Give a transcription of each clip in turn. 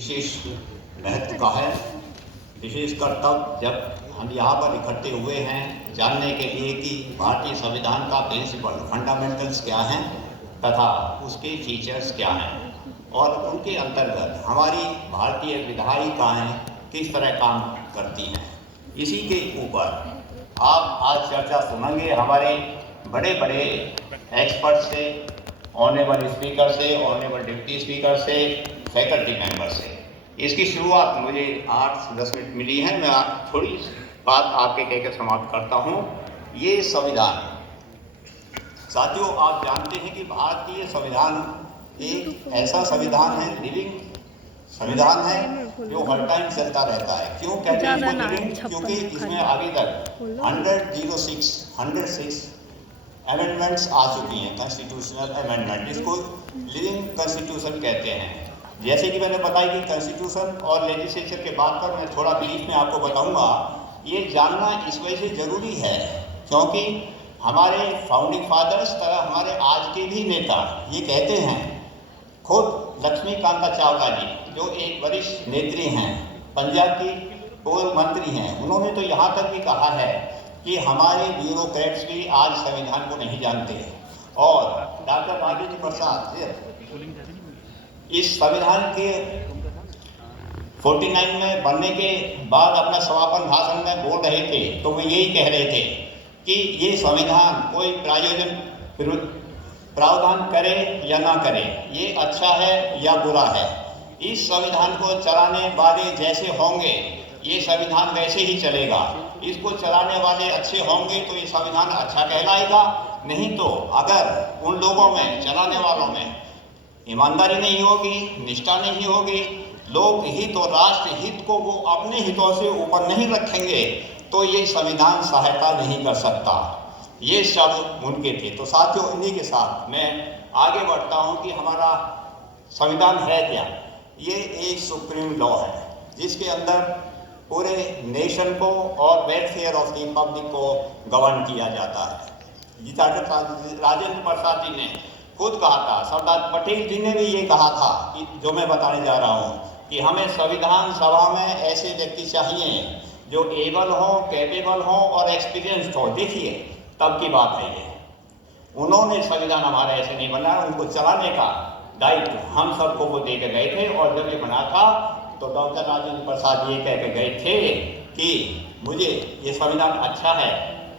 विशेष महत्व का है, विशेषकर तब जब हम यहाँ पर इकट्ठे हुए हैं जानने के लिए कि भारतीय संविधान का प्रिंसिपल फंडामेंटल्स क्या हैं तथा उसके फीचर्स क्या हैं और उनके अंतर्गत हमारी भारतीय विधायिकाएँ किस तरह काम करती हैं। इसी के ऊपर आप आज चर्चा सुनेंगे हमारे बड़े बड़े एक्सपर्ट से, ऑनरेबल स्पीकर से, ऑनरेबल डिप्टी स्पीकर से, फैकल्टी मेंबर से। इसकी शुरुआत मुझे 8-10 मिनट मिली है, मैं थोड़ी बात आपके कहकर समाप्त करता हूँ। ये संविधान, साथियों आप जानते हैं कि भारतीय संविधान एक ऐसा संविधान है, लिविंग संविधान है जो हर टाइम चलता रहता है। क्यों कहते हैं इसको लिविंग? क्योंकि इसमें आगे तक 106 अमेंडमेंट्स आ चुकी हैं, कॉन्स्टिट्यूशनल अमेंडमेंट, इसको लिविंग कॉन्स्टिट्यूशन कहते हैं। जैसे कि मैंने बताया कि कॉन्स्टिट्यूशन और लेजिस्लेचर के बात पर मैं थोड़ा ब्रीफ में आपको बताऊंगा। ये जानना इस वजह से ज़रूरी है क्योंकि हमारे फाउंडिंग फादर्स तरह हमारे आज के भी नेता ये कहते हैं, खुद लक्ष्मीकांता चावला जी जो एक वरिष्ठ नेत्री हैं, पंजाब की पूर्व मंत्री हैं, उन्होंने तो यहाँ तक भी कहा है कि हमारे ब्यूरोक्रेट्स भी आज संविधान को नहीं जानते। और डॉक्टर राजेंद्र प्रसाद इस संविधान के 49 में बनने के बाद अपना समापन भाषण में बोल रहे थे तो वो यही कह रहे थे कि ये संविधान कोई प्रावधान करे या ना करे, ये अच्छा है या बुरा है, इस संविधान को चलाने वाले जैसे होंगे ये संविधान वैसे ही चलेगा। इसको चलाने वाले अच्छे होंगे तो ये संविधान अच्छा कहलाएगा, नहीं तो अगर उन लोगों में, चलाने वालों में ईमानदारी नहीं होगी, निष्ठा नहीं होगी, लोक हित और राष्ट्र हित को वो अपने हितों से ऊपर नहीं रखेंगे तो ये संविधान सहायता नहीं कर सकता। ये शब्द उनके थे। तो साथियों इन्हीं के साथ मैं आगे बढ़ता हूँ कि हमारा संविधान है क्या। ये एक सुप्रीम लॉ है जिसके अंदर पूरे नेशन को और वेलफेयर ऑफ द पब्लिक को गवर्न किया जाता है। डॉक्टर राजेंद्र प्रसाद जी ने खुद कहा था, सरदार पटेल जी ने भी ये कहा था कि जो मैं बताने जा रहा हूँ कि हमें संविधान सभा में ऐसे व्यक्ति चाहिए जो एबल हो, कैपेबल हो और एक्सपीरियंस्ड हो। देखिए तब की बात है ये। उन्होंने संविधान हमारा ऐसे नहीं बनाया, उनको चलाने का दायित्व हम सबको वो दे के गए थे। और जब ये बना था तो डॉक्टर राजेंद्र प्रसाद ये कह के गए थे कि मुझे ये संविधान अच्छा है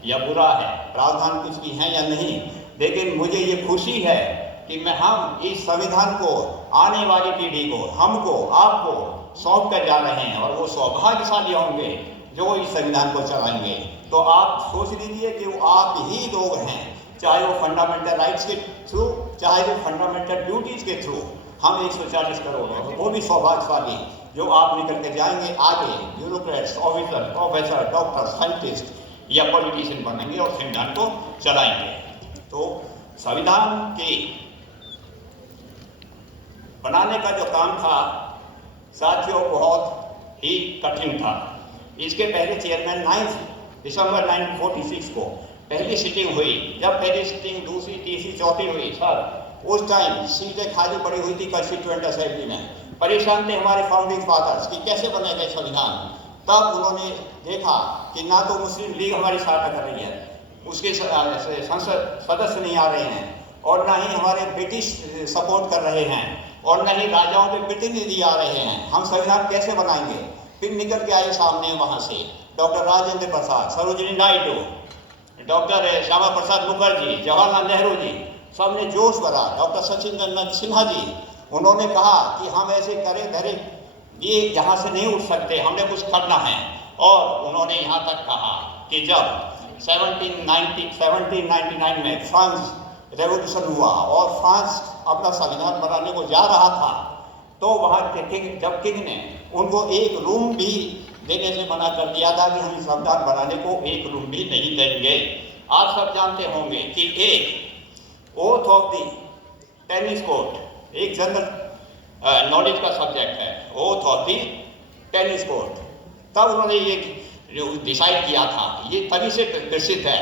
या बुरा है, प्रावधान कुछ भी है या नहीं, लेकिन मुझे ये खुशी है कि हम इस संविधान को आने वाली पीढ़ी को, हमको, आपको सौंप कर जा रहे हैं और वो सौभाग्यशाली होंगे जो इस संविधान को चलाएंगे। तो आप सोच लीजिए कि वो आप ही लोग हैं, चाहे वो फंडामेंटल राइट्स के थ्रू, चाहे वो फंडामेंटल ड्यूटीज़ के थ्रू। हम 140 करोड़ हैं तो वो भी सौभाग्यशाली जो आप निकल के जाएंगे आगे, bureaucrats, officer, professor, doctor, scientist या पॉलिटिशियन बनेंगे और संविधान को चलाएंगे। तो संविधान के बनाने का जो काम था साथियों बहुत ही कठिन था। इसके पहले चेयरमैन 9 दिसंबर 1946 को पहली सिटिंग हुई। जब पहली सिटिंग, दूसरी, तीसरी, चौथी हुई सर, उस टाइम सीटें खाली पड़ी हुई थी कॉन्स्टिट्यूएंट असेंबली में। परेशान थे हमारे फाउंडिंग फादर्स कि कैसे बनेगा संविधान। तब उन्होंने देखा कि ना तो मुस्लिम लीग हमारी सहायता कर रही है, उसके संसद सदस्य नहीं आ रहे हैं, और ना ही हमारे ब्रिटिश सपोर्ट कर रहे हैं, और ना ही राजाओं के प्रतिनिधि आ रहे हैं। हम संविधान कैसे बनाएंगे? फिर निकल के आए सामने वहाँ से डॉक्टर राजेंद्र प्रसाद, सरोजिनी नायडू, डॉक्टर श्यामा प्रसाद मुखर्जी, जवाहरलाल नेहरू जी, सब ने जोश भरा। डॉक्टर सचिन रंजन सिन्हा जी, उन्होंने कहा कि हम ऐसे करें धरे ये यहाँ से नहीं उठ सकते, हमने कुछ करना है। और उन्होंने यहाँ तक कहा कि जब 1799 में फ्रांस रेवोल्यूशन हुआ और फ्रांस अपना संविधान बनाने को जा रहा था तो वहाँ के किंग, जब किंग ने उनको एक रूम भी देने से मना कर दिया था कि हम संविधान बनाने को एक रूम भी नहीं देंगे। आप सब जानते होंगे कि एक oath of the tennis court, एक जनरल नॉलेज का सब्जेक्ट है, oath of the tennis court. तब उन्होंने ये डिसाइड किया था, ये तभी से प्रसिद्ध है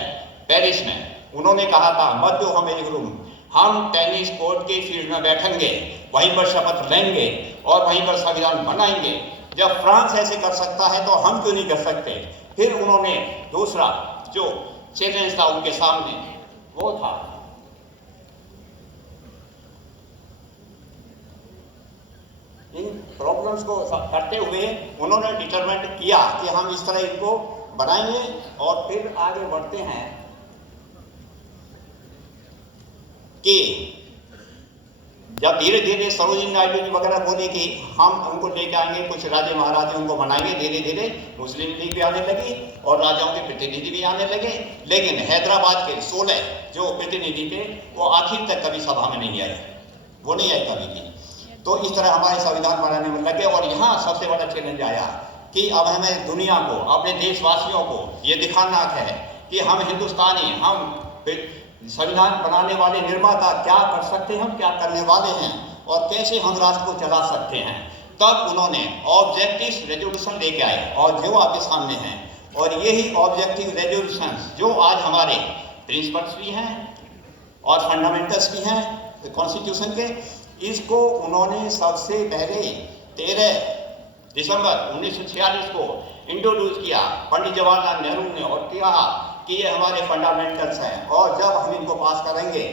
पेरिस में। उन्होंने कहा था मत दो हमें एक रूम, हम टेनिस कोर्ट के फील्ड में बैठेंगे, वहीं पर शपथ लेंगे और वहीं पर संविधान बनाएंगे। जब फ्रांस ऐसे कर सकता है तो हम क्यों नहीं कर सकते? फिर उन्होंने दूसरा जो चैलेंज था उनके सामने वो था इन प्रॉब्लम्स को करते हुए उन्होंने डिटरमाइन किया कि हम इस तरह इनको बनाएंगे और फिर आगे बढ़ते हैं कि जब धीरे धीरे सरोजिनी नायडू जी वगैरह बोले कि हम उनको लेके आएंगे, कुछ राजे महाराजे उनको बनाएंगे, धीरे धीरे मुस्लिम लीग भी आने लगी और राजाओं के प्रतिनिधि भी आने लगे। लेकिन हैदराबाद के 16 जो प्रतिनिधि थे वो आखिर तक कभी सभा में नहीं आए, वो नहीं आए कभी भी। तो इस तरह हमारे संविधान बनाने में लगे और यहाँ सबसे बड़ा चैलेंज आया कि अब हमें दुनिया को, अपने देशवासियों को ये दिखाना है कि हम हिंदुस्तानी, हम संविधान बनाने वाले निर्माता क्या कर सकते हैं, हम क्या करने वाले हैं और कैसे हम राष्ट्र को चला सकते हैं। तब उन्होंने ऑब्जेक्टिव रेजोल्यूशन लेके आए और जो आपके सामने हैं, और यही ऑब्जेक्टिव रेजोल्यूशन जो आज हमारे प्रिंसिपल्स भी हैं और फंडामेंटल्स भी हैं कॉन्स्टिट्यूशन के, इसको उन्होंने सबसे पहले 13 दिसंबर 1946 को इंट्रोड्यूस किया पंडित जवाहरलाल नेहरू ने और कहा कि ये हमारे फंडामेंटल्स हैं और जब हम इनको पास करेंगे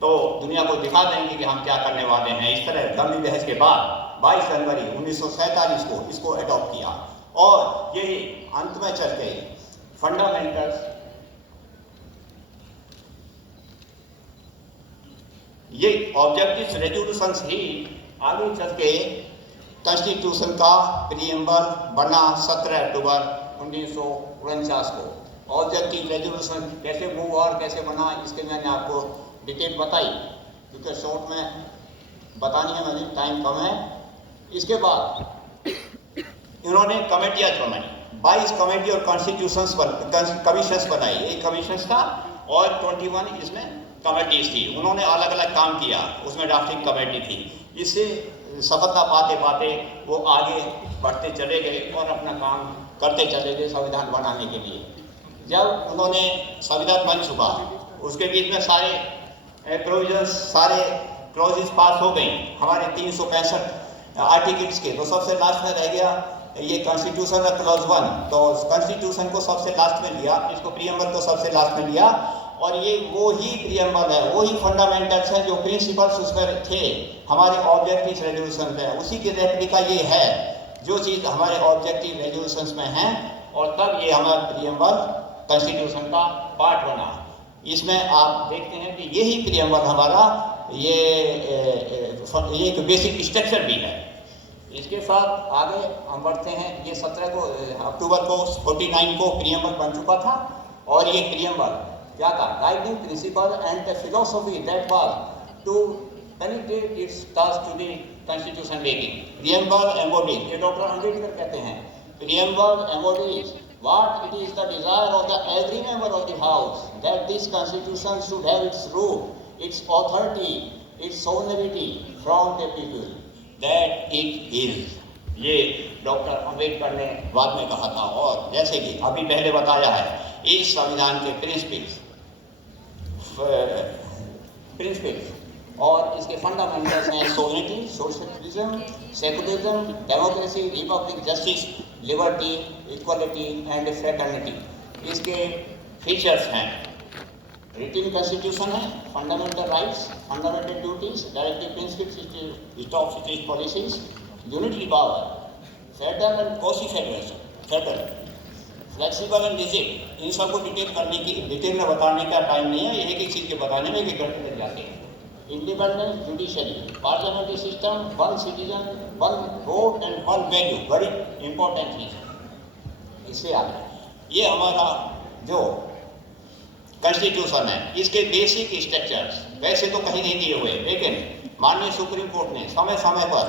तो दुनिया को दिखा देंगे कि हम क्या करने वाले हैं। इस तरह लंबी बहस के बाद 22 जनवरी 1947 को इसको अडॉप्ट किया और यही अंत में चल के फंडामेंटल्स, ये ऑब्जेक्टिव रेजोल्यूशंस ही आगे चल के कॉन्स्टिट्यूशन का प्रीएम्बल बना 17 अक्टूबर 1949 को। ऑब्जेक्टिव रेजोल्यूशन कैसे मूव और कैसे बना इसके मैंने आपको डिटेल बताई, क्योंकि शॉर्ट में बतानी है, मुझे टाइम कम है। इसके बाद इन्होंने कमेटियाँ बनाई, 22 कमेटी और कॉन्स्टिट्यूशंस कमीशंस बनाई। एक कमीशन था और 21 इसमें कमेटीज थी। उन्होंने अलग अलग काम किया, उसमें ड्राफ्टिंग कमेटी थी। इससे सफलता पाते पाते वो आगे बढ़ते चले गए और अपना काम करते चले गए संविधान बनाने के लिए। जब उन्होंने संविधान बन चुका, उसके बीच में सारे प्रोविजंस, सारे क्लॉजेस पास हो गई हमारे 365 आर्टिकल्स के। तो सबसे लास्ट में रह गया ये कॉन्स्टिट्यूशन का क्लॉज 1। तो कॉन्स्टिट्यूशन को सबसे लास्ट में लिया, इसको प्रीएम्बल को सबसे लास्ट में लिया और ये वो ही प्रीएम्बल है, वो ही फंडामेंटल्स है जो प्रिंसिपल्स उसमें थे हमारे ऑब्जेक्टिव रेजोल्यूशन में। उसी की रेप्लिका ये है जो चीज़ हमारे ऑब्जेक्टिव रेजोल्यूशंस में है और तब ये हमारा प्रीएम्बल कॉन्स्टिट्यूशन का पार्ट बना। इसमें आप देखते हैं कि यही प्रीएम्बल हमारा ये एक बेसिक स्ट्रक्चर भी है। इसके साथ आगे हम बढ़ते हैं। ये 17 अक्टूबर को 49 को प्रीएम्बल बन चुका था और ये प्रीएम्बल क्या था, guiding principle and the philosophy that was to penetrate its task to the constitution making. Preamble embodies, ये डॉक्टर अम्बेडकर कहते हैं, preamble embodies what it is the desire of the every member of the house that this constitution should have its root, its authority, its sovereignty from the people, that it is। ये doctor Ambedkar ने बाद में कहा था। और जैसे कि अभी पहले बताया है, इस संविधान के प्रिंसिपल्स और इसके फंडामेंटल्स हैं sovereignty, socialism, secularism, democracy, republic, justice, liberty, equality and fraternity. इसके फीचर्स हैं रिटन कॉन्स्टिट्यूशन है, fundamental rights, fundamental duties, directive principles, stop state policies, unitary power, federal and quasi federal, flexible and rigid. इन सबको detail में बताने का time नहीं है, एक एक चीज़ के बताने में 1 घंटे लग जाते हैं। Independent judiciary, parliamentary system, 1 citizen 1 vote and 1 value, बड़ी इंपॉर्टेंट चीज़ है। इससे आगे ये हमारा जो कॉन्स्टिट्यूशन है, इसके बेसिक स्ट्रक्चर्स वैसे तो कहीं नहीं दिए हुए, लेकिन माननीय सुप्रीम कोर्ट ने समय समय पर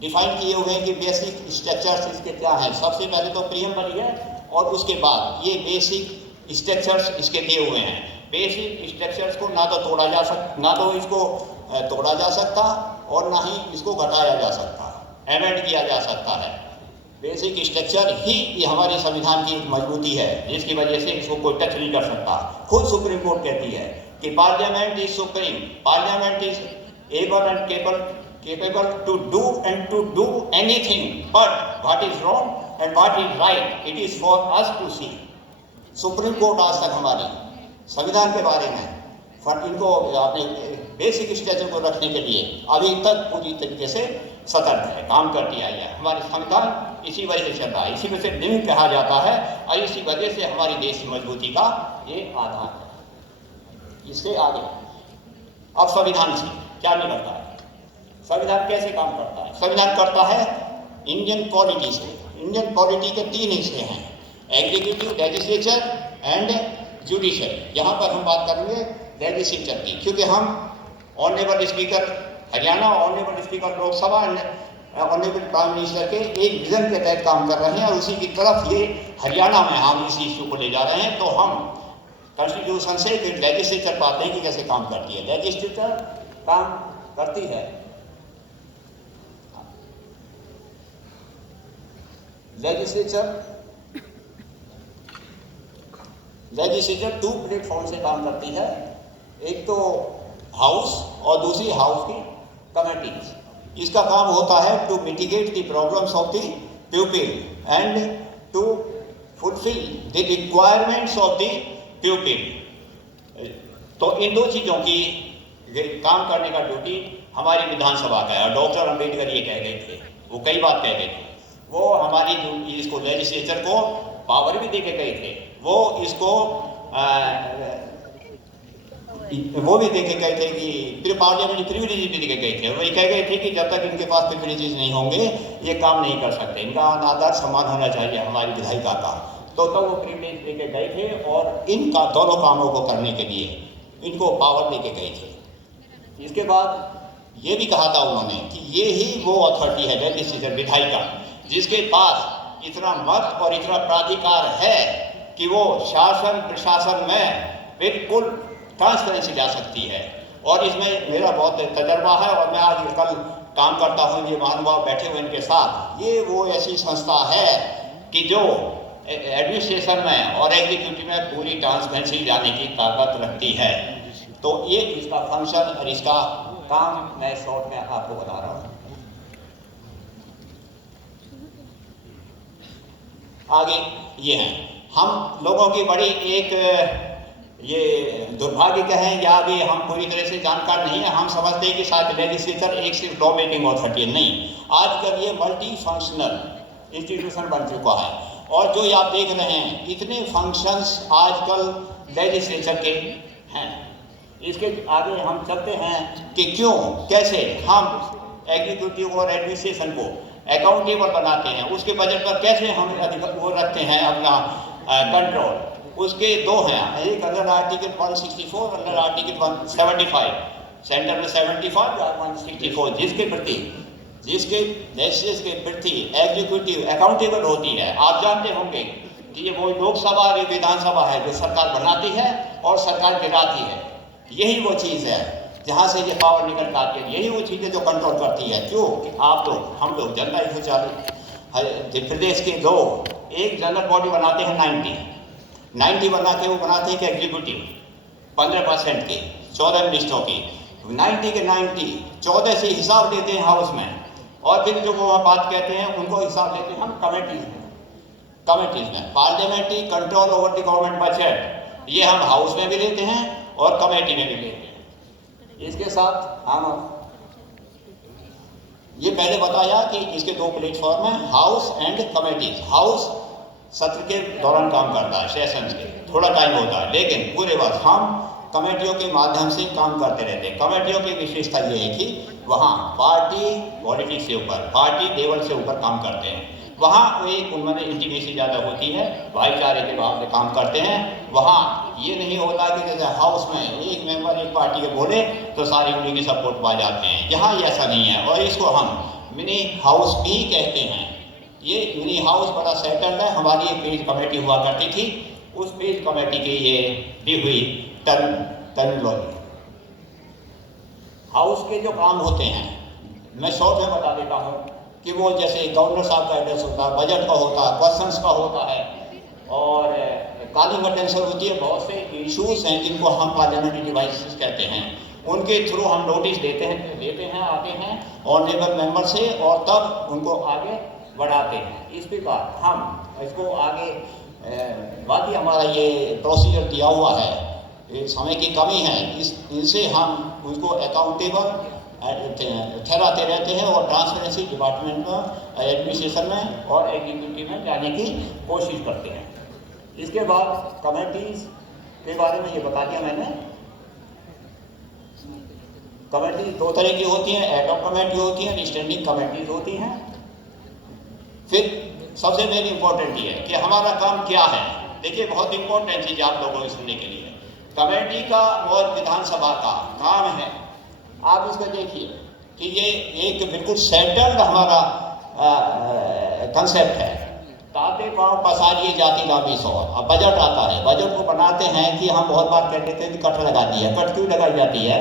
डिफाइन किए हुए हैं कि बेसिक स्ट्रक्चर्स इसके क्या हैं। सबसे पहले तो प्रीएम्बल है और उसके बाद ये बेसिक स्ट्रक्चर्स इसके दिए हुए हैं। बेसिक स्ट्रक्चर्स को ना तो इसको तोड़ा जा सकता और ना ही इसको घटाया जा सकता, एमेंड किया जा सकता है। बेसिक स्ट्रक्चर ही ये हमारे संविधान की मजबूती है, जिसकी वजह से इसको कोई टच नहीं कर सकता। खुद सुप्रीम कोर्ट कहती है कि parliament is supreme, parliament is able and capable to do anything, but what is wrong and what is right, it is for us to see. Supreme court आज तक हमारी संविधान के बारे में इनको अपने बेसिक स्ट्रक्चर को रखने के लिए अभी तक पूरी तरीके से सतर्क है, काम करती आई है। हमारे संविधान इसी वजह से चल रहा है, इसी वजह से नियम कहा जाता है और इसी वजह से हमारी देश की मजबूती का ये आधार है। इससे आगे अब संविधान से क्या निकलता है, संविधान कैसे काम करता है? संविधान करता है इंडियन पॉलिटी से। इंडियन पॉलिटी के 3 हिस्से हैं, एग्जीक्यूटिव, लेजिस्लेचर एंड जुडिशरी। यहाँ पर हम बात करेंगे लेजिस्लेचर की, क्योंकि हम honourable speaker Haryana, honourable speaker Lok Sabha, honourable prime minister के एक विजन के तहत काम कर रहे हैं और उसी की तरफ ये हरियाणा में हम इसी इशू को ले जा रहे हैं। तो हम कॉन्स्टिट्यूशन से फिर लेजिस्लेचर पाते हैं कि कैसे काम करती है। लेजिस्लेचर काम करती है, लेजिस्लेचर 2 प्लेटफॉर्म से काम करती है, एक तो हाउस और दूसरी हाउस की कमेटीज। इसका काम होता है to mitigate the problems of the people and to fulfil the requirements of the people. तो इन 2 चीज़ों की काम करने का ड्यूटी हमारी विधानसभा का है। और डॉक्टर अम्बेडकर ये कह गए थे, वो कई बात कह गए थे, वो हमारी इसको लेजिस्लेचर को पावर भी दे के गए थे, वो इसको वो भी देखे गए थे कि फिर पार्लियामेंट प्रिविलेज भी देखे गए थे। वो ये कह गए थे कि जब तक इनके पास प्रिविलेजेस नहीं होंगे ये काम नहीं कर सकते, इनका अनादर सम्मान होना चाहिए हमारी विधायिका का। तो वो प्रिविलेज लेके गए थे और इनका दोनों कामों को करने के लिए इनको पावर लेके गए थे। इसके बाद ये भी कहा था उन्होंने कि ये ही वो अथॉरिटी है लेजिस्लेचर, विधायिका, जिसके पास इतना मत और इतना प्राधिकार है कि वो शासन प्रशासन में बिल्कुल ट्रांसपेरेंसी ला सकती है। और इसमें मेरा बहुत तजर्बा है और मैं आज कल काम करता हूँ, ये महानुभाव बैठे हुए इनके साथ। ये वो ऐसी संस्था है कि जो एडमिनिस्ट्रेशन में और एग्जीक्यूटिव में पूरी ट्रांसपेरेंसी लाने की ताकत रखती है। तो ये इसका फंक्शन और इसका काम मैं शॉर्ट में आपको बता रहा हूँ। आगे ये हैं, हम लोगों की बड़ी एक ये दुर्भाग्य कहें या भी हम पूरी तरह से जानकार नहीं है। हम समझते हैं कि शायद लेजिस्लेचर एक सिर्फ लॉ मेकिंग अथॉरिटी नहीं, आजकल ये मल्टी फंक्शनल इंस्टीट्यूशन बन चुका है। और जो आप देख रहे हैं इतने फंक्शंस आजकल लेजिस्लेचर के हैं। इसके आगे हम चलते हैं कि क्यों कैसे हम एग्जीक्यूटिव और एडमिनिस्ट्रेशन को अकाउंटेबल बनाते हैं, उसके बजट पर कैसे हम वो रखते हैं अपना कंट्रोल। उसके 2 हैं, एक under article 164, under article 175, centre में 75 या 164, जिसके लेजिस्लेचर के प्रति एग्जीक्यूटिव अकाउंटेबल होती है। आप जानते होंगे कि ये वो लोकसभा और विधानसभा है जो सरकार बनाती है और सरकार गिराती है। यही वो चीज़ है जहाँ से ये पावर निकल आती है, यही वो चीज़ें जो कंट्रोल करती है। क्यों कि आप लोग हम लोग जनता हित प्रदेश के लोग एक जनरल बॉडी बनाते हैं 90 बना के वो बनाते हैं कि एग्जीक्यूटिव 15% के 14 मिनिस्टरों की 90 के 90 14 से हिसाब देते हैं हाउस में, और फिर जो वो बात कहते हैं उनको हिसाब देते हैं हम कमेटीज में। Parliamentary control over the government budget ये हम हाउस में भी लेते हैं और कमेटी में भी लेते हैं। इसके साथ हम ये पहले बताया कि इसके 2 प्लेटफॉर्म हैं, हाउस एंड कमेटीज। हाउस सत्र के दौरान काम करता है, सेशन के थोड़ा टाइम होता है, लेकिन पूरे वक्त हम कमेटियों के माध्यम से काम करते रहते हैं। कमेटियों की विशेषता ये है कि वहाँ पार्टी पॉलिटिक्स से ऊपर, पार्टी लेवल से ऊपर काम करते हैं। वहाँ एक उनमें इंटीमेसी ज़्यादा होती है, भाईचारे के भाव से काम करते हैं। वहाँ ये नहीं होता कि जैसे हाउस में एक मेंबर एक पार्टी के बोले तो सारी उन्हीं की सपोर्ट पा जाते हैं, यहाँ ये ऐसा नहीं है। और इसको हम मिनी हाउस भी कहते हैं। ये मिनी हाउस बड़ा सेटल्ड है। हमारी एक पेज कमेटी हुआ करती थी, उस पेज कमेटी की ये दी हुई टर्मिनोलॉजी। हाउस के जो काम होते हैं मैं शॉर्ट में बता देता हूँ कि वो जैसे गवर्नर साहब का एड्रेस होता है, बजट का होता है, क्वेश्चंस का होता है, और कॉलिंग अटेंशन होती है, बहुत से इश्यूज हैं जिनको हम पार्लियामेंट्री डिवाइसेस कहते हैं, उनके थ्रू हम नोटिस देते हैं आते हैं ऑनरेबल मेंबर से, और तब उनको आगे बढ़ाते हैं। इस प्रकार हम इसको आगे बाकी हमारा ये प्रोसीजर दिया हुआ है, ये समय की कमी है, इनसे हम उसको अकाउंटेबल ठहराते रहते हैं और ट्रांसपेरेंसी डिपार्टमेंट में, एडमिनिस्ट्रेशन में और एग्जीक्यूटिव में जाने की कोशिश करते हैं। इसके बाद कमेटीज के बारे में ये बता दिया मैंने। कमेटी दो तरह की होती हैं, एडहॉक कमेटी होती है, स्टैंडिंग कमेटीज होती हैं। फिर सबसे मेन इंपॉर्टेंट ये है कि हमारा काम क्या है। देखिए, बहुत इंपॉर्टेंट चीज आप लोगों को सुनने के लिए, कमेटी का और विधानसभा का काम है। आप इसको देखिए कि ये एक बिल्कुल सेटल्ड हमारा कंसेप्ट है। ताते पाँव पसारिए जाति लाभी सौ। अब बजट आता है, बजट को बनाते हैं कि हम बहुत बार कहते थे कि कट लगा दी है। कट क्यों लगाई जाती है?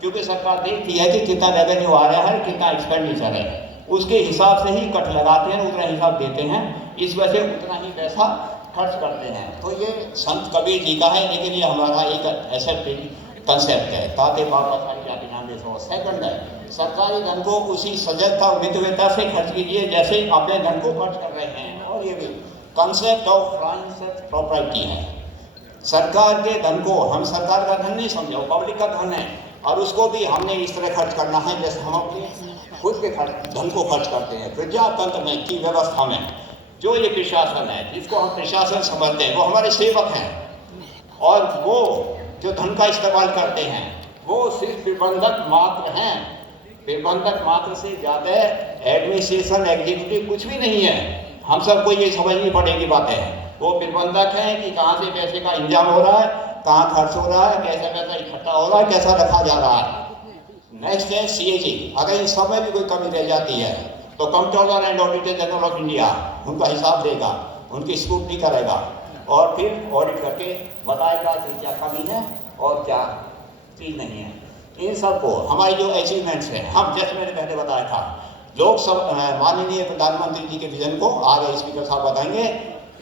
क्योंकि सरकार देखती है कि कितना रेवेन्यू आ रहा है, कितना एक्सपेंडिचर है, उसके हिसाब से ही कट लगाते हैं, उतना हिसाब देते हैं, इस वजह से उतना ही पैसा खर्च करते हैं। तो ये संत कबीर जी का है, लेकिन ये हमारा एक एक्सेप्टेड कंसेप्ट है। ताते पाँव पसारिए जाति लाभी सौ। सेकंड है, सरकारी धन को उसी सजगता और मितव्यता से खर्च कीजिए जैसे अपने धन को खर्च कर रहे हैं। और ये भी कंसेप्ट ऑफ प्राइवेट प्रॉपर्टी है। सरकार के धन को हम सरकार का धन नहीं समझो, पब्लिक का धन है, और उसको भी हमने इस तरह खर्च करना है जैसे हम अपने खुद के धन को खर्च करते हैं। प्रजातंत्र में की व्यवस्था में जो ये प्रशासन है, जिसको हम प्रशासन समझते हैं, वो हमारे सेवक हैं, और वो जो धन का इस्तेमाल करते हैं वो सिर्फ प्रबंधक मात्र हैं। प्रबंधक मात्र से ज़्यादा एडमिनिस्ट्रेशन एग्जीक्यूटिव कुछ भी नहीं है। हम सबको ये समझनी पड़ेगी बातें। वो प्रबंधक हैं कि कहाँ से पैसे का इंतजाम हो रहा है, कहाँ खर्च हो रहा है, कैसा पैसा इकट्ठा हो रहा है, कैसा रखा जा रहा है। नेक्स्ट है CAG। अगर इस समय भी कोई कमी रह जाती है तो controller and auditor general of India उनका हिसाब देगा, उनकी स्क्रूटनी करेगा, और फिर ऑडिट करके बताएगा कि क्या कमी है और क्या चीज़ नहीं है। इन सबको हमारी जो अचीवमेंट्स हैं, हम जैसे मैंने पहले बताया था, लोकसभा माननीय प्रधानमंत्री जी के विजन को आगे स्पीकर साहब बताएंगे।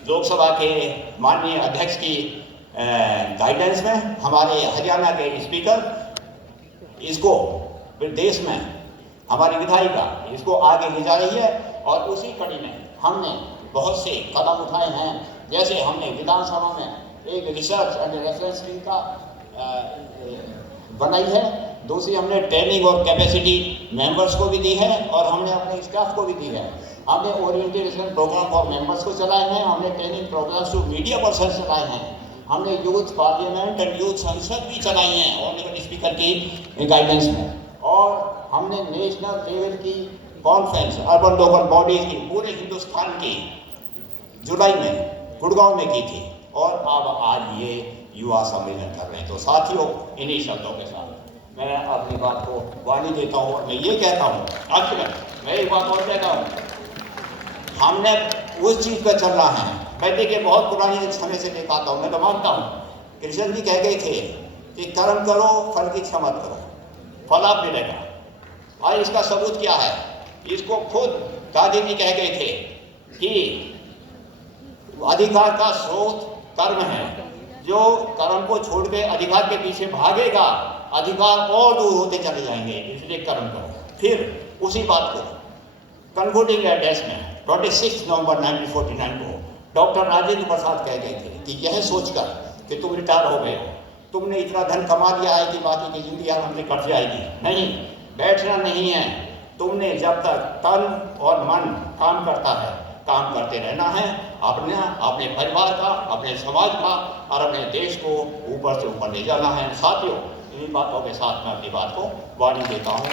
लोकसभा के माननीय अध्यक्ष की गाइडेंस में हमारे हरियाणा के स्पीकर इसको देश में हमारी विधायिका इसको आगे ले जा रही है, और उसी कड़ी में हमने बहुत से कदम उठाए हैं। जैसे हमने विधानसभा में एक रिसर्च एंड रेफरेंस टीम का बनाई है, दूसरी हमने ट्रेनिंग और कैपेसिटी मेंबर्स को भी दी है, और हमने अपने स्टाफ को भी दी है। हमने ओरिएंटेशन प्रोग्राम फॉर मेंबर्स को चलाए हैं, हमने training programmes to media person चलाए हैं, हमने यूथ पार्लियामेंट एंड यूथ संसद भी चलाई हैं ऑनरेबल स्पीकर की गाइडेंस में, और हमने नेशनल लेवल की कॉन्फ्रेंस अर्बन लोकल बॉडीज की पूरे हिंदुस्तान की जुलाई में गुड़गांव में की थी, और अब आज ये युवा सम्मेलन कर रहे हैं। तो साथियों, इन्हीं शब्दों के साथ मैं अपनी बात को वाणी देता हूँ, और मैं ये कहता हूँ, आखिर मैं एक बात और कहता हूँ, हमने उस चीज़ पर चलना है। मैं देखिए बहुत पुरानी समय से लेकर आता हूँ, मैं तो मानता हूँ कृष्ण जी कह गए थे कि कर्म करो फल की इच्छा मत करो, फल आप मिलेगा। और इसका सबूत क्या है? इसको खुद गांधी जी कह गए थे कि अधिकार का स्रोत कर्म है, जो कर्म को छोड़ के अधिकार के पीछे भागेगा, अधिकार और दूर होते चले जाएंगे, इसलिए कर्म करो। फिर उसी बात को कंक्लूडिंग एड्रेस में 26 नवंबर 1949 को डॉक्टर राजेंद्र प्रसाद कह गए थे कि यह सोचकर कि तुम रिटायर हो गए हो, तुमने इतना धन कमा लिया है कि बाकी की जिंदगी हमसे कट जाएगी, नहीं, बैठना नहीं है। तुमने जब तक तन और मन काम करता है, काम करते रहना है, अपने परिवार का, अपने समाज का और अपने देश को ऊपर से ऊपर ले जाना है। साथियों, इन्हीं बातों के साथ मैं अपनी बात को वाणी देता हूँ।